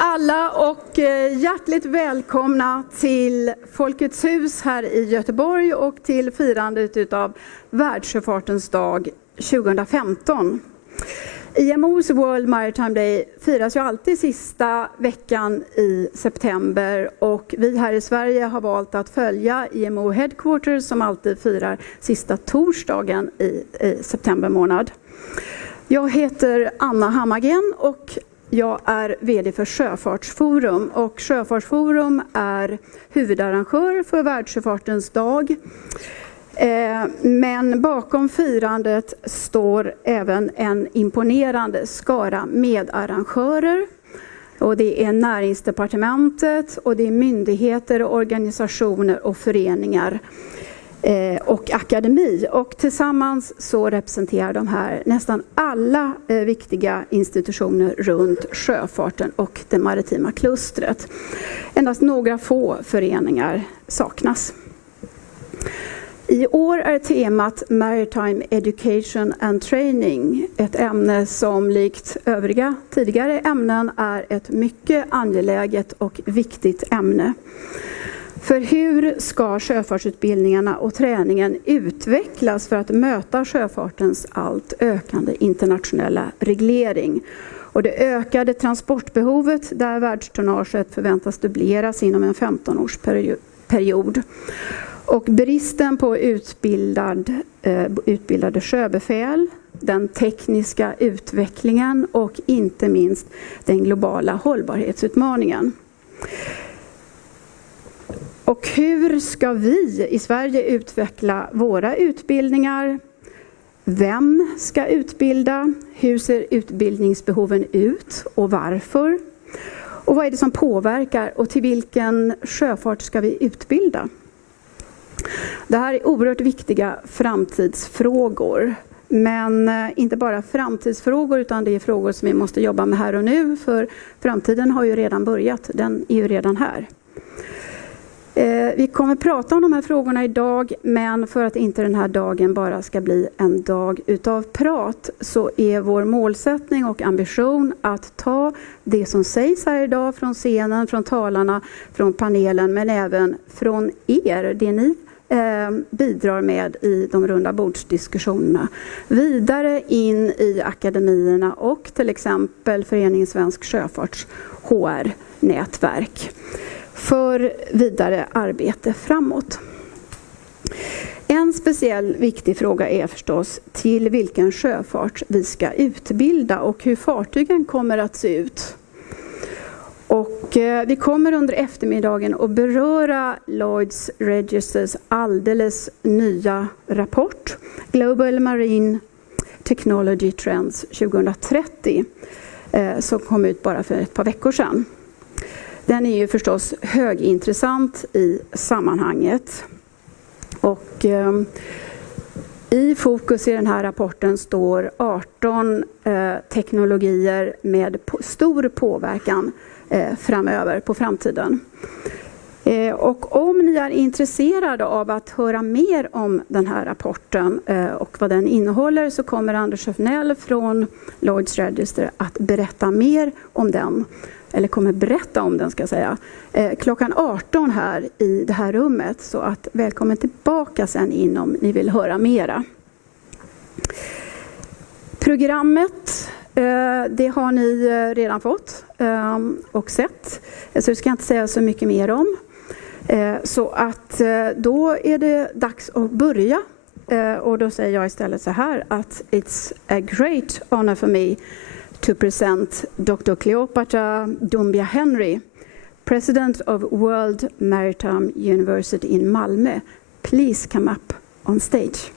alla och hjärtligt välkomna till Folkets hus här i Göteborg och till firandet av Världssjöfartens dag 2015. IMO's World Maritime Day firas ju alltid sista veckan i september och vi här i Sverige har valt att följa IMO Headquarters som alltid firar sista torsdagen i september månad. Jag heter Anna Hammargren och jag är vd för Sjöfartsforum och Sjöfartsforum är huvudarrangör för Världssjöfartens dag. Men bakom firandet står även en imponerande skara medarrangörer. Och det är Näringsdepartementet och det är myndigheter, organisationer och föreningar och akademi. Och tillsammans så representerar de här nästan alla viktiga institutioner runt sjöfarten och det maritima klustret. Endast några få föreningar saknas. I år är temat Maritime Education and Training, ett ämne som likt övriga tidigare ämnen är ett mycket angeläget och viktigt ämne. För hur ska sjöfartsutbildningarna och träningen utvecklas för att möta sjöfartens allt ökande internationella reglering? Och det ökade transportbehovet där världstonnaget förväntas dubbleras inom en 15-årsperiod. Och bristen på utbildade sjöbefäl, den tekniska utvecklingen och inte minst den globala hållbarhetsutmaningen. Och hur ska vi i Sverige utveckla våra utbildningar? Vem ska utbilda? Hur ser utbildningsbehoven ut och varför? Och vad är det som påverkar och till vilken sjöfart ska vi utbilda? Det här är oerhört viktiga framtidsfrågor. Men inte bara framtidsfrågor utan det är frågor som vi måste jobba med här och nu. För framtiden har ju redan börjat, den är ju redan här. Vi kommer prata om de här frågorna idag, men för att inte den här dagen bara ska bli en dag utav prat så är vår målsättning och ambition att ta det som sägs här idag från scenen, från talarna, från panelen men även från er, det ni bidrar med i de runda bordsdiskussionerna vidare in i akademierna och till exempel Föreningen Svensk Sjöfarts HR-nätverk för vidare arbete framåt. En speciell viktig fråga är förstås till vilken sjöfart vi ska utbilda och hur fartygen kommer att se ut. Och vi kommer under eftermiddagen att beröra Lloyd's Registers alldeles nya rapport Global Marine Technology Trends 2030 som kom ut bara för ett par veckor sedan. Den är ju förstås högintressant i sammanhanget. Och i fokus i den här rapporten står 18 teknologier med stor påverkan framöver på framtiden. Och om ni är intresserade av att höra mer om den här rapporten och vad den innehåller så kommer Anders Schöfnell från Lloyd's Register att berätta mer om den. Eller kommer berätta om den ska jag säga, klockan 18 här i det här rummet. Så att välkommen tillbaka sen in om ni vill höra mera. Programmet, det har ni redan fått och sett. Så det ska jag inte säga så mycket mer om. Så att då är det dags att börja. Och då säger jag istället så här att it's a great honor for me to present Dr. Cleopatra Doumbia-Henry, President of World Maritime University in Malmö. Please come up on stage.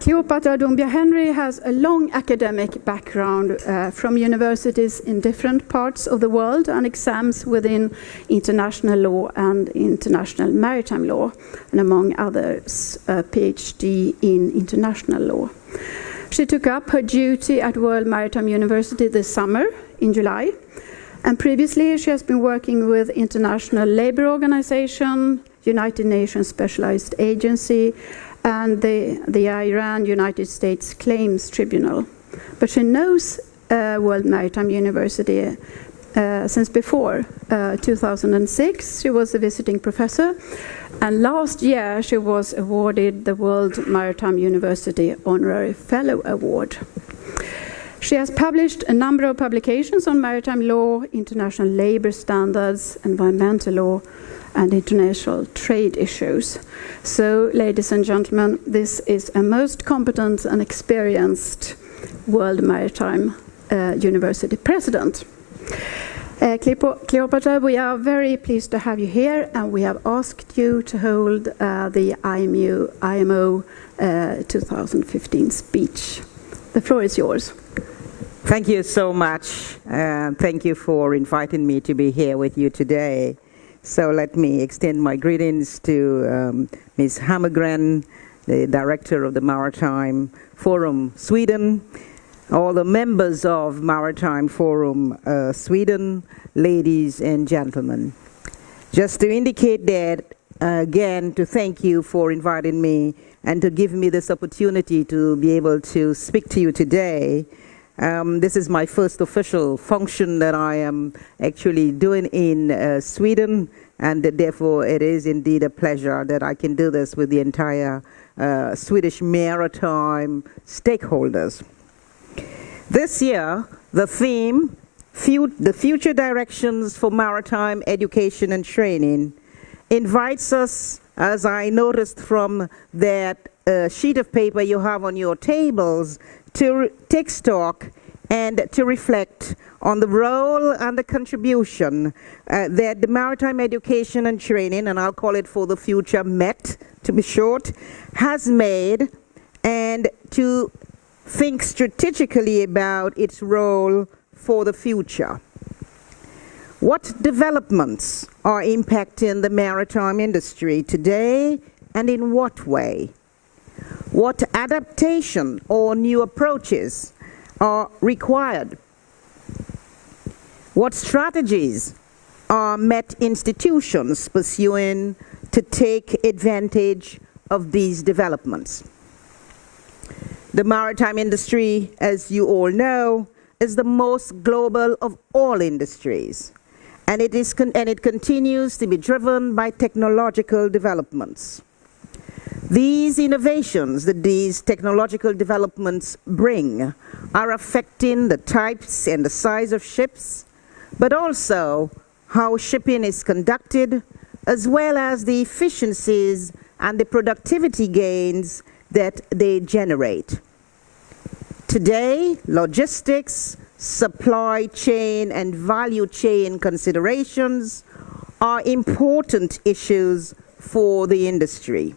Cleopatra Doumbia-Henry has a long academic background from universities in different parts of the world and exams within international law and international maritime law, and among others, a PhD in international law. She took up her duty at World Maritime University this summer in July, and previously she has been working with International Labour Organization, United Nations Specialized Agency, and the Iran United States Claims Tribunal. But she knows World Maritime University since before 2006. She was a visiting professor, and last year she was awarded the World Maritime University Honorary Fellow Award. She has published a number of publications on maritime law, international labor standards, environmental law, and international trade issues. So, ladies and gentlemen, this is a most competent and experienced World Maritime University president. Cleopatra, we are very pleased to have you here, and we have asked you to hold the IMO 2015 speech. The floor is yours. Thank you so much. Thank you for inviting me to be here with you today. So let me extend my greetings to Ms. Hammargren, the Director of the Maritime Forum Sweden, all the members of Maritime Forum Sweden, ladies and gentlemen. Just to indicate that, again, to thank you for inviting me and to give me this opportunity to be able to speak to you today. This is my first official function that I am actually doing in Sweden, and therefore it is indeed a pleasure that I can do this with the entire Swedish maritime stakeholders. This year, the theme, the future directions for maritime education and training, invites us, as I noticed from that sheet of paper you have on your tables, to take stock and to reflect on the role and the contribution that the maritime education and training, and I'll call it for the future MET to be short, has made, and to think strategically about its role for the future. What developments are impacting the maritime industry today, and in what way? What adaptation or new approaches are required? What strategies are MET institutions pursuing to take advantage of these developments? The maritime industry, as you all know, is the most global of all industries, and it continues to be driven by technological developments. These innovations that these technological developments bring are affecting the types and the size of ships, but also how shipping is conducted, as well as the efficiencies and the productivity gains that they generate. Today, logistics, supply chain, and value chain considerations are important issues for the industry.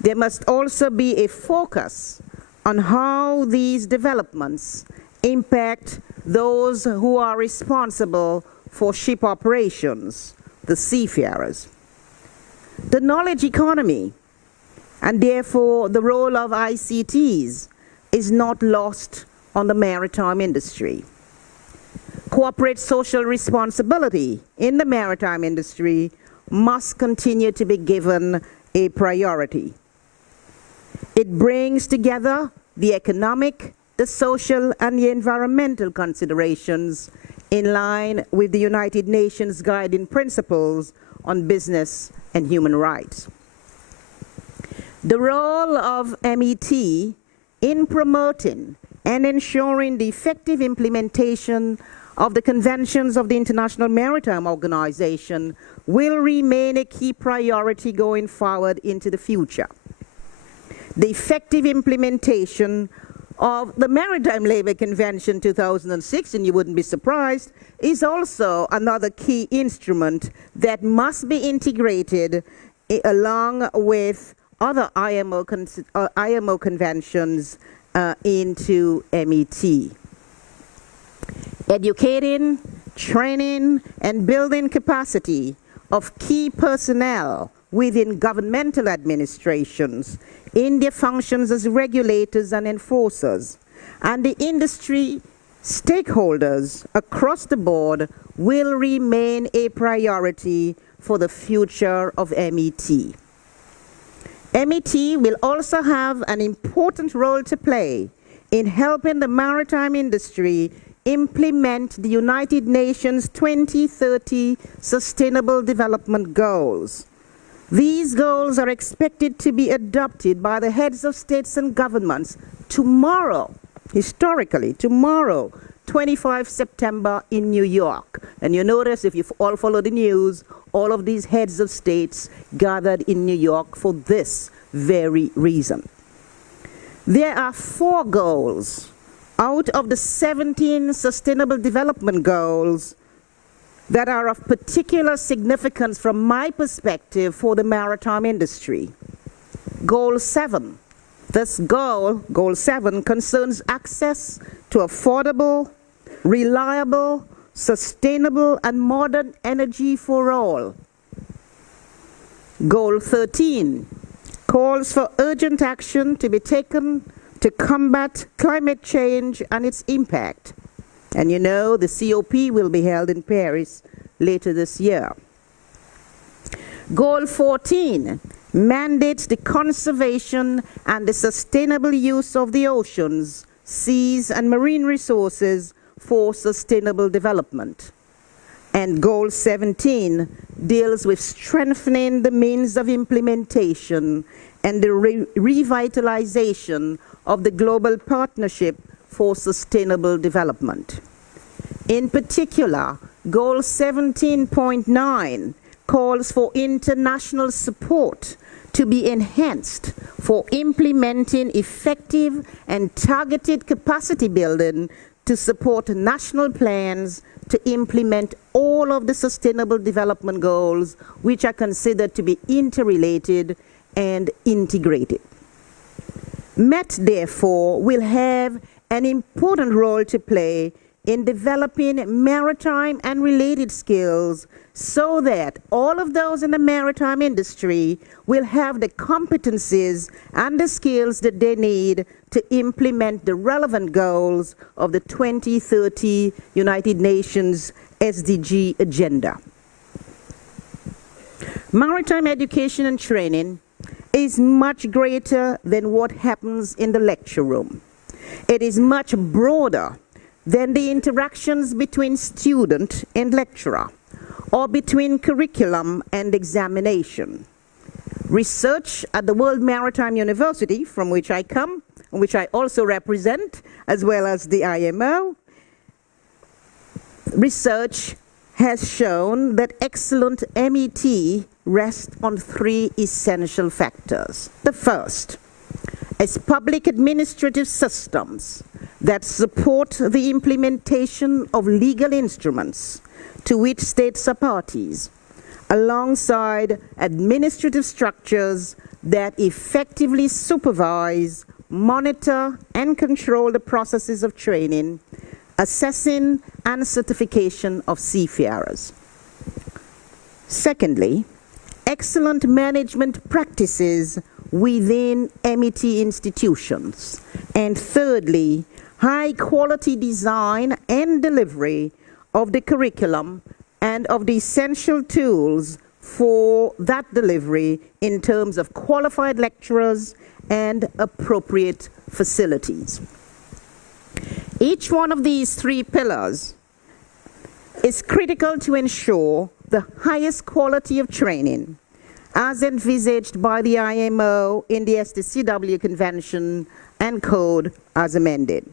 There must also be a focus on how these developments impact those who are responsible for ship operations, the seafarers. The knowledge economy, and therefore the role of ICTs, is not lost on the maritime industry. Corporate social responsibility in the maritime industry must continue to be given a priority. It brings together the economic, the social, and the environmental considerations in line with the United Nations guiding principles on business and human rights. The role of MET in promoting and ensuring the effective implementation of the conventions of the International Maritime Organization will remain a key priority going forward into the future. The effective implementation of the Maritime Labour Convention 2006, and you wouldn't be surprised, is also another key instrument that must be integrated along with other IMO conventions into MET. Educating, training, and building capacity of key personnel within governmental administrations in their functions as regulators and enforcers, and the industry stakeholders across the board will remain a priority for the future of MET. MET will also have an important role to play in helping the maritime industry implement the United Nations 2030 Sustainable Development Goals. These goals are expected to be adopted by the heads of states and governments tomorrow, historically, tomorrow, 25 September in New York. And you notice, if you all follow the news, all of these heads of states gathered in New York for this very reason. There are 4 goals out of the 17 Sustainable Development Goals that are of particular significance from my perspective for the maritime industry. Goal 7. This goal 7, concerns access to affordable, reliable, sustainable, and modern energy for all. Goal 13 calls for urgent action to be taken to combat climate change and its impact. And you know, the COP will be held in Paris later this year. Goal 14 mandates the conservation and the sustainable use of the oceans, seas, and marine resources for sustainable development. And Goal 17 deals with strengthening the means of implementation and the revitalization of the Global Partnership for Sustainable Development. In particular, Goal 17.9 calls for international support to be enhanced for implementing effective and targeted capacity building to support national plans to implement all of the Sustainable Development Goals, which are considered to be interrelated and integrated. MET, therefore, will have an important role to play in developing maritime and related skills so that all of those in the maritime industry will have the competencies and the skills that they need to implement the relevant goals of the 2030 United Nations SDG agenda. Maritime education and training is much greater than what happens in the lecture room. It is much broader than the interactions between student and lecturer, or between curriculum and examination. Research at the World Maritime University, from which I come, and which I also represent, as well as the IMO, research has shown that excellent MET rests on 3 essential factors. The first is public administrative systems that support the implementation of legal instruments to which states are parties, alongside administrative structures that effectively supervise, monitor, and control the processes of training, assessing, and certification of seafarers. Secondly, excellent management practices within MET institutions. And thirdly, high-quality design and delivery of the curriculum and of the essential tools for that delivery in terms of qualified lecturers and appropriate facilities. Each one of these 3 pillars is critical to ensure the highest quality of training as envisaged by the IMO in the STCW Convention and Code as amended.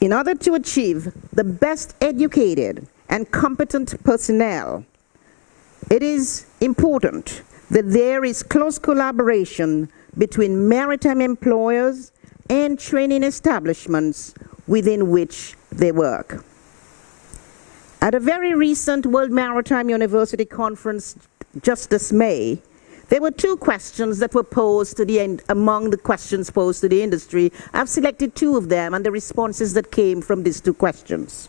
In order to achieve the best educated and competent personnel, it is important that there is close collaboration between maritime employers and training establishments within which they work. At a very recent World Maritime University conference just this May, there were 2 questions that were posed to among the questions posed to the industry. I've selected 2 of them and the responses that came from these 2 questions.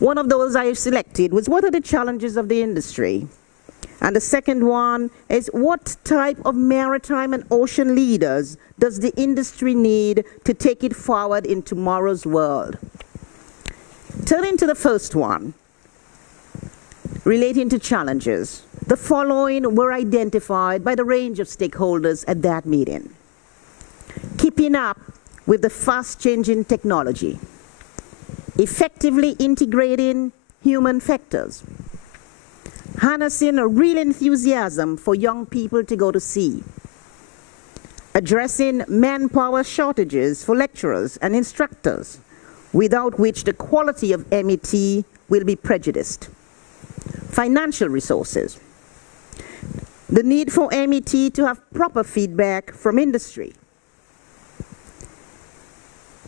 One of those I selected was, what are the challenges of the industry? And the second one is, what type of maritime and ocean leaders does the industry need to take it forward in tomorrow's world? Turning to the first one, relating to challenges, the following were identified by the range of stakeholders at that meeting. Keeping up with the fast-changing technology, effectively integrating human factors, harnessing a real enthusiasm for young people to go to sea, addressing manpower shortages for lecturers and instructors, without which the quality of MET will be prejudiced, financial resources, the need for MET to have proper feedback from industry,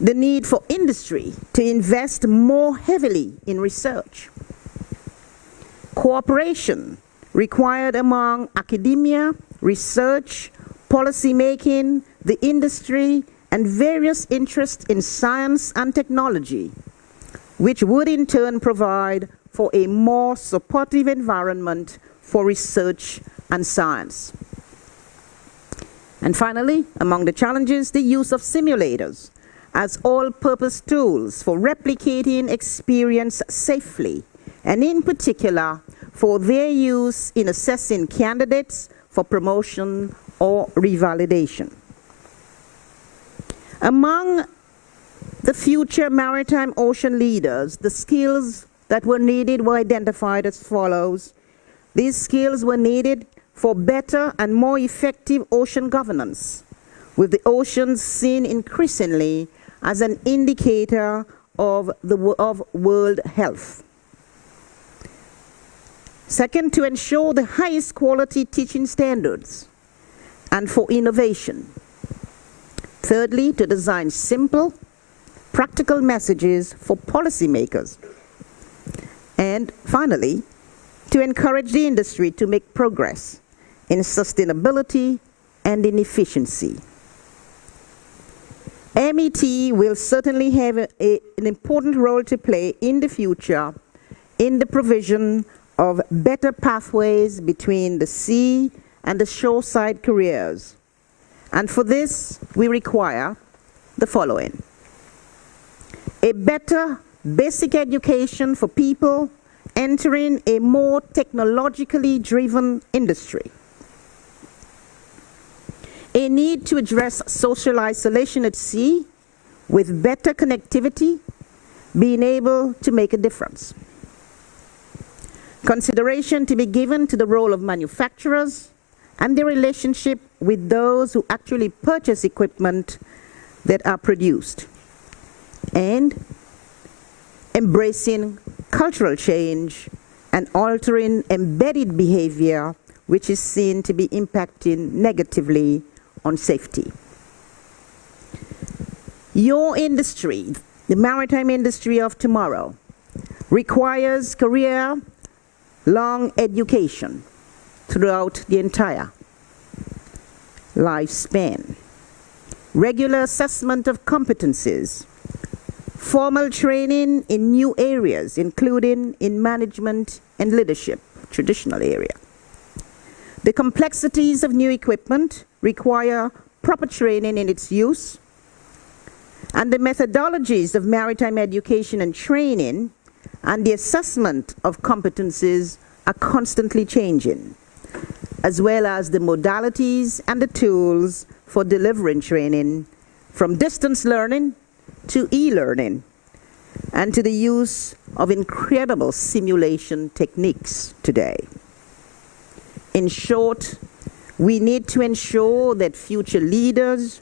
the need for industry to invest more heavily in research, cooperation required among academia, research, policy making, the industry, and various interests in science and technology, which would in turn provide for a more supportive environment for research and science. And finally, among the challenges, the use of simulators as all-purpose tools for replicating experience safely, and in particular, for their use in assessing candidates for promotion or revalidation. Among the future maritime ocean leaders, the skills that were needed were identified as follows. These skills were needed for better and more effective ocean governance, with the oceans seen increasingly as an indicator of world health. Second, to ensure the highest quality teaching standards and for innovation. Thirdly, to design simple, practical messages for policymakers. And finally, to encourage the industry to make progress in sustainability and in efficiency. MET will certainly have an important role to play in the future in the provision of better pathways between the sea and the shoreside careers. And for this, we require the following: a better basic education for people entering a more technologically driven industry, a need to address social isolation at sea with better connectivity, being able to make a difference, consideration to be given to the role of manufacturers and their relationship with those who actually purchase equipment that are produced, and embracing cultural change and altering embedded behavior which is seen to be impacting negatively on safety. Your industry, the maritime industry of tomorrow, requires career-long education throughout the entire lifespan, regular assessment of competencies, formal training in new areas, including in management and leadership, traditional area. The complexities of new equipment require proper training in its use, and the methodologies of maritime education and training and the assessment of competencies are constantly changing, as well as the modalities and the tools for delivering training, from distance learning to e-learning, and to the use of incredible simulation techniques today. In short, we need to ensure that future leaders,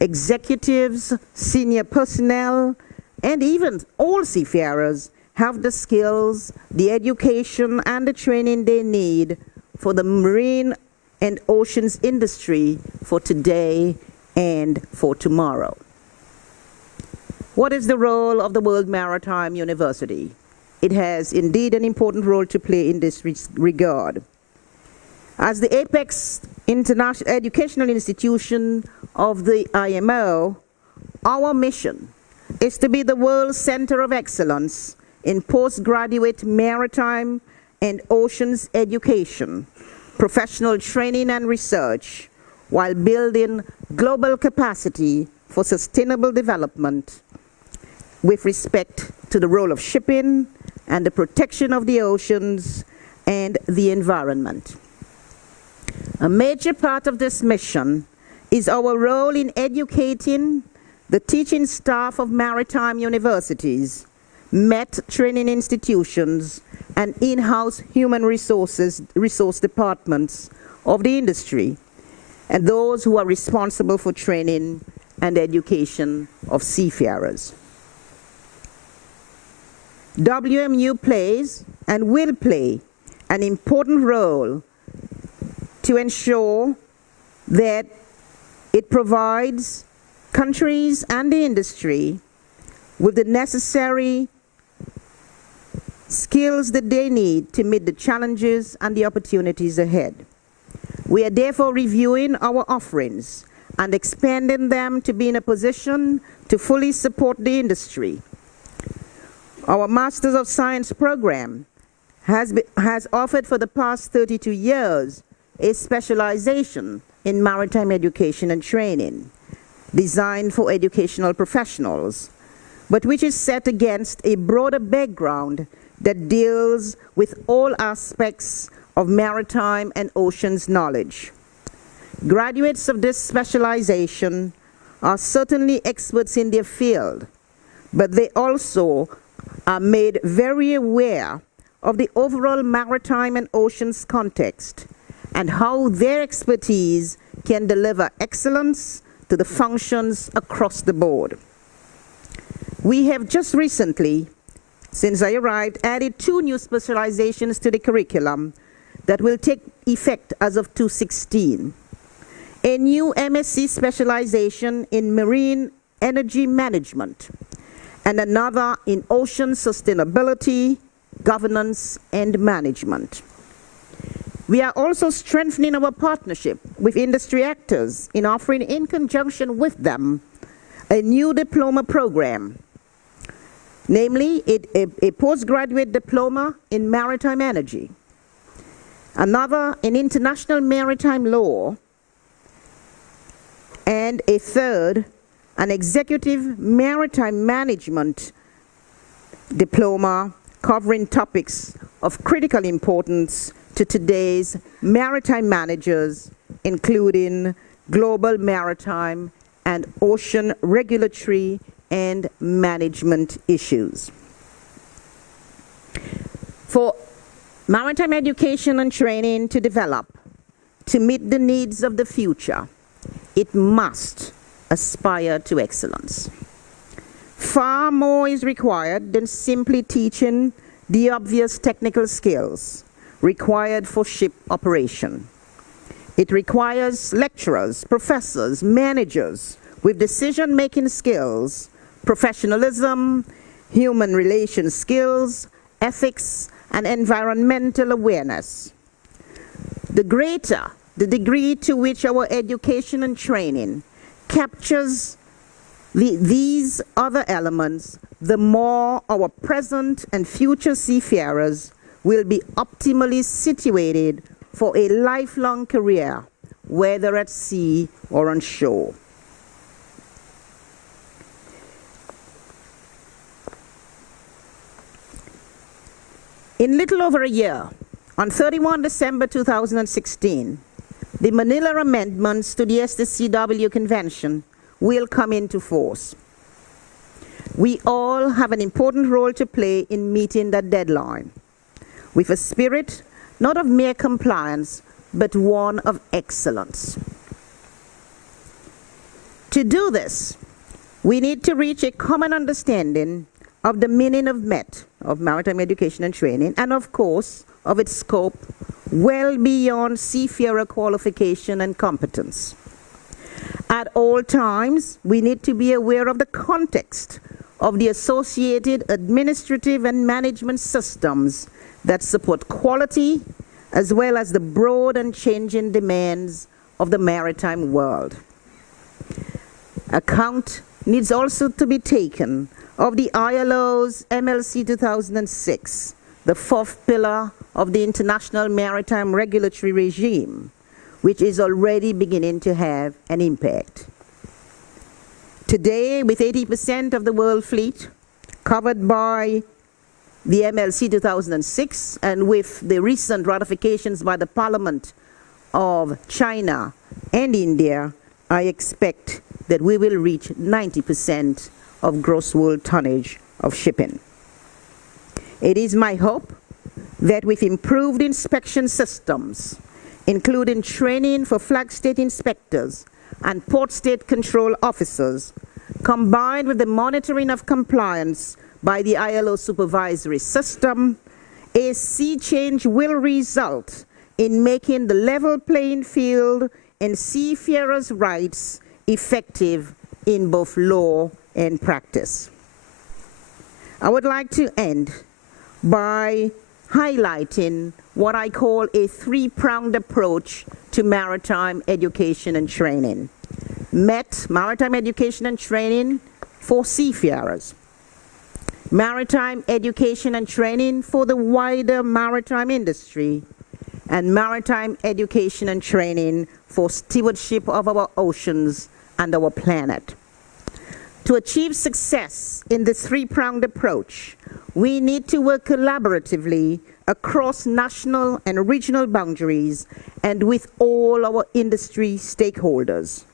executives, senior personnel, and even all seafarers have the skills, the education, and the training they need for the marine and oceans industry for today and for tomorrow. What is the role of the World Maritime University? It has indeed an important role to play in this regard. As the apex international educational institution of the IMO, our mission is to be the world center of excellence in postgraduate maritime and oceans education, professional training and research, while building global capacity for sustainable development with respect to the role of shipping and the protection of the oceans and the environment. A major part of this mission is our role in educating the teaching staff of maritime universities, MET training institutions, and in-house human resource departments of the industry, and those who are responsible for training and education of seafarers. WMU plays and will play an important role to ensure that it provides countries and the industry with the necessary skills that they need to meet the challenges and the opportunities ahead. We are therefore reviewing our offerings and expanding them to be in a position to fully support the industry. Our Masters of Science program has offered for the past 32 years a specialization in maritime education and training, designed for educational professionals, but which is set against a broader background that deals with all aspects of maritime and oceans knowledge. Graduates of this specialization are certainly experts in their field, but they also are made very aware of the overall maritime and oceans context and how their expertise can deliver excellence to the functions across the board. We have just recently, since I arrived, added 2 new specializations to the curriculum that will take effect as of 2016. A new MSc specialization in marine energy management, and another in ocean sustainability, governance, and management. We are also strengthening our partnership with industry actors in offering, in conjunction with them, a new diploma program, namely a postgraduate diploma in maritime energy, another in international maritime law, and a third, an executive maritime management diploma covering topics of critical importance to today's maritime managers, including global maritime and ocean regulatory and management issues. For maritime education and training to develop to meet the needs of the future, it must aspire to excellence. Far more is required than simply teaching the obvious technical skills required for ship operation. It requires lecturers, professors, managers with decision-making skills, professionalism, human relations skills, ethics, and environmental awareness. The greater the degree to which our education and training captures these other elements, the more our present and future seafarers will be optimally situated for a lifelong career, whether at sea or on shore. In little over a year, on 31 December 2016, the Manila amendments to the STCW Convention will come into force. We all have an important role to play in meeting that deadline, with a spirit not of mere compliance, but one of excellence. To do this, we need to reach a common understanding of the meaning of MET, of Maritime Education and Training, and of course, of its scope well beyond seafarer qualification and competence. At all times, we need to be aware of the context of the associated administrative and management systems that support quality, as well as the broad and changing demands of the maritime world. Account needs also to be taken of the ILO's MLC 2006, the 4th pillar of the international maritime regulatory regime, which is already beginning to have an impact. Today, with 80% of the world fleet covered by the MLC 2006, and with the recent ratifications by the Parliament of China and India, I expect that we will reach 90% of gross world tonnage of shipping. It is my hope that with improved inspection systems, including training for flag state inspectors and port state control officers, combined with the monitoring of compliance by the ILO supervisory system, a sea change will result in making the level playing field and seafarers' rights effective in both law and practice. I would like to end by highlighting what I call a three-pronged approach to maritime education and training. MET, Maritime Education and Training for seafarers. Maritime Education and Training for the wider maritime industry, and Maritime Education and Training for stewardship of our oceans and our planet. To achieve success in this three-pronged approach, we need to work collaboratively across national and regional boundaries and with all our industry stakeholders.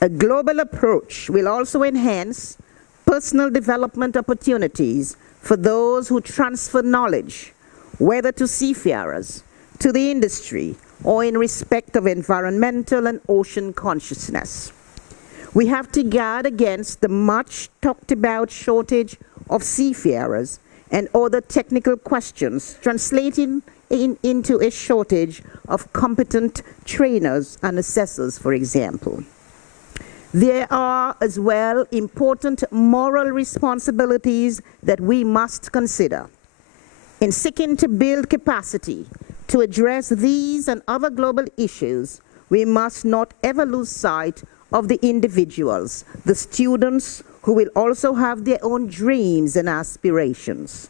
A global approach will also enhance personal development opportunities for those who transfer knowledge, whether to seafarers, to the industry, or in respect of environmental and ocean consciousness. We have to guard against the much talked about shortage of seafarers and other technical questions translating into a shortage of competent trainers and assessors, for example. There are as well important moral responsibilities that we must consider. In seeking to build capacity to address these and other global issues, we must not ever lose sight of the individuals, the students who will also have their own dreams and aspirations.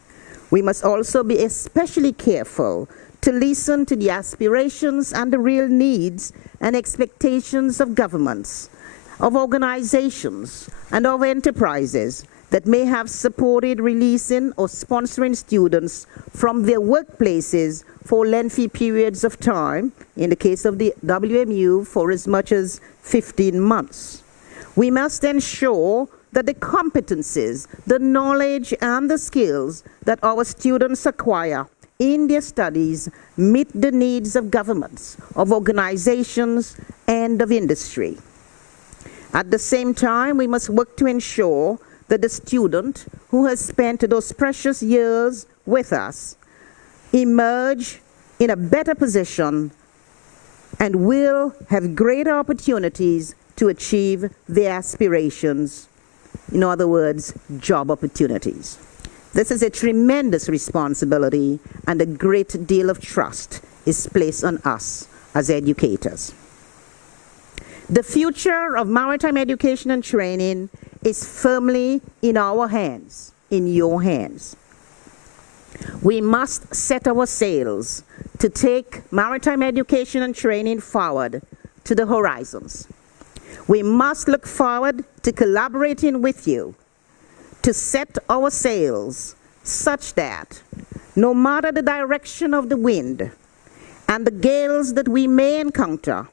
We must also be especially careful to listen to the aspirations and the real needs and expectations of governments, of organizations, and of enterprises that may have supported releasing or sponsoring students from their workplaces for lengthy periods of time, in the case of the WMU, for as much as 15 months. We must ensure that the competencies, the knowledge, and the skills that our students acquire in their studies meet the needs of governments, of organizations, and of industry. At the same time, we must work to ensure that the student who has spent those precious years with us emerge in a better position and will have greater opportunities to achieve their aspirations. In other words, job opportunities. This is a tremendous responsibility, and a great deal of trust is placed on us as educators. The future of maritime education and training is firmly in our hands, in your hands. We must set our sails to take maritime education and training forward to the horizons. We must look forward to collaborating with you to set our sails such that no matter the direction of the wind and the gales that we may encounter,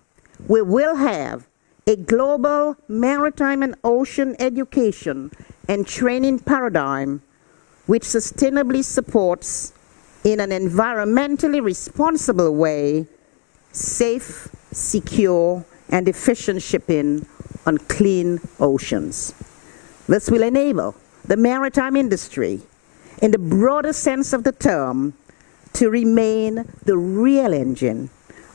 we will have a global maritime and ocean education and training paradigm which sustainably supports, in an environmentally responsible way, safe, secure, and efficient shipping on clean oceans. This will enable the maritime industry, in the broader sense of the term, to remain the real engine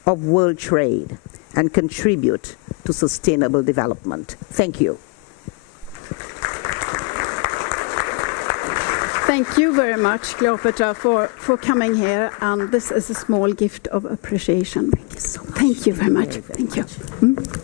of world trade and contribute to sustainable development. Thank you. Thank you very much, Cleopatra, for coming here, and this is a small gift of appreciation. Thank you so much. Thank you very much. Very Thank you. much.